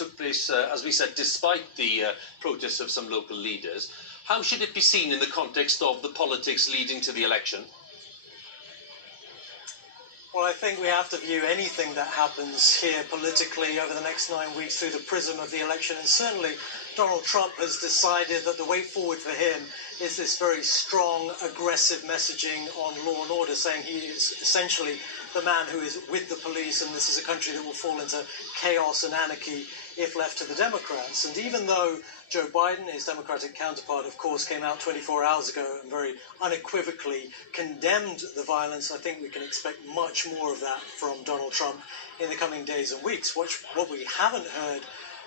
took place, as we said, despite the protests of some local leaders. How should it be seen in the context of the politics leading to the election? Well, I think we have to view anything that happens here politically over the next 9 weeks through the prism of the election. And certainly Donald Trump has decided that the way forward for him is this very strong, aggressive messaging on law and order, saying he is essentially the man who is with the police, and this is a country that will fall into chaos and anarchy if left to the Democrats. And even though Joe Biden, his Democratic counterpart, of course, came out 24 hours ago and very unequivocally condemned the violence, I think we can expect much more of that from Donald Trump in the coming days and weeks. What we haven't heard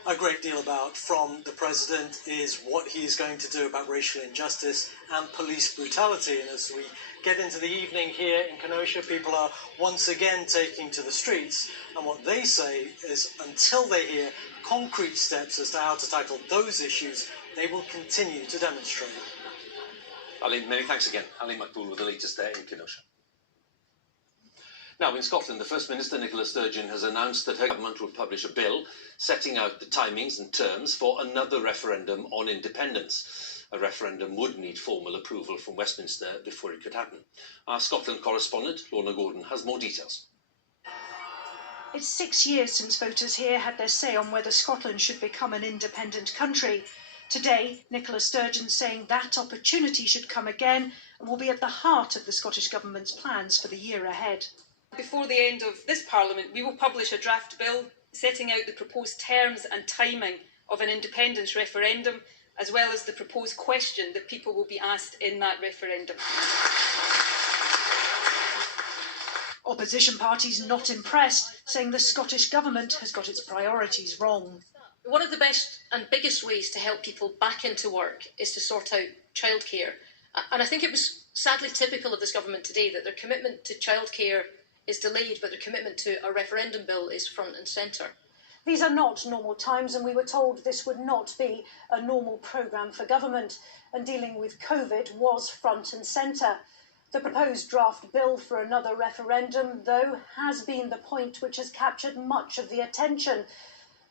a great deal about from the president is what he's going to do about racial injustice and police brutality. And as we get into the evening here in Kenosha, people are once again taking to the streets. And what they say is until they hear concrete steps as to how to tackle those issues, they will continue to demonstrate. Ali, many thanks again. Ali Makboul with the latest there in Kenosha. Now, in Scotland, the First Minister, Nicola Sturgeon, has announced that her government will publish a bill setting out the timings and terms for another referendum on independence. A referendum would need formal approval from Westminster before it could happen. Our Scotland correspondent, Lorna Gordon, has more details. It's 6 years since voters here had their say on whether Scotland should become an independent country. Today, Nicola Sturgeon saying that opportunity should come again and will be at the heart of the Scottish Government's plans for the year ahead. Before the end of this Parliament, we will publish a draft bill setting out the proposed terms and timing of an independence referendum, as well as the proposed question that people will be asked in that referendum. Opposition parties not impressed, saying the Scottish Government has got its priorities wrong. One of the best and biggest ways to help people back into work is to sort out childcare. And I think it was sadly typical of this government today that their commitment to childcare is delayed, but their commitment to a referendum bill is front and centre. These are not normal times, and we were told this would not be a normal programme for government, and dealing with COVID was front and centre. The proposed draft bill for another referendum, though, has been the point which has captured much of the attention.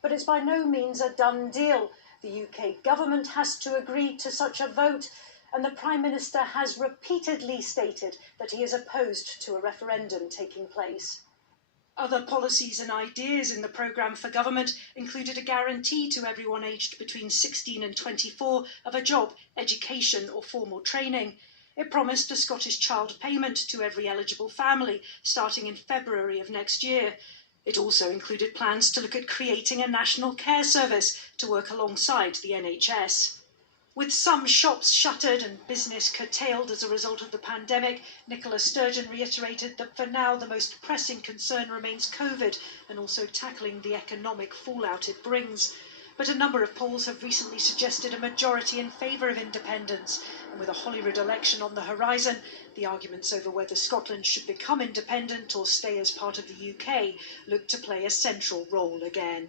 But it's by no means a done deal. The UK government has to agree to such a vote, and the Prime Minister has repeatedly stated that he is opposed to a referendum taking place. Other policies and ideas in the programme for government included a guarantee to everyone aged between 16 and 24 of a job, education or formal training. It promised a Scottish child payment to every eligible family, starting in February of next year. It also included plans to look at creating a national care service to work alongside the NHS. With some shops shuttered and business curtailed as a result of the pandemic, Nicola Sturgeon reiterated that for now the most pressing concern remains COVID and also tackling the economic fallout it brings. But a number of polls have recently suggested a majority in favour of independence, and with a Holyrood election on the horizon, the arguments over whether Scotland should become independent or stay as part of the UK look to play a central role again.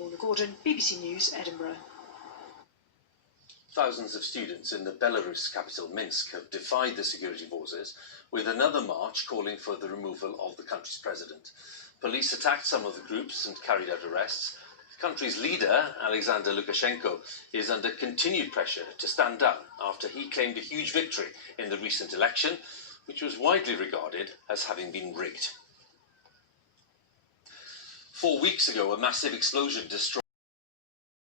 Lorna Gordon, BBC News, Edinburgh. Thousands of students in the Belarus capital, Minsk, have defied the security forces, with another march calling for the removal of the country's president. Police attacked some of the groups and carried out arrests. The country's leader, Alexander Lukashenko, is under continued pressure to stand down after he claimed a huge victory in the recent election, which was widely regarded as having been rigged. 4 weeks ago, a massive explosion destroyed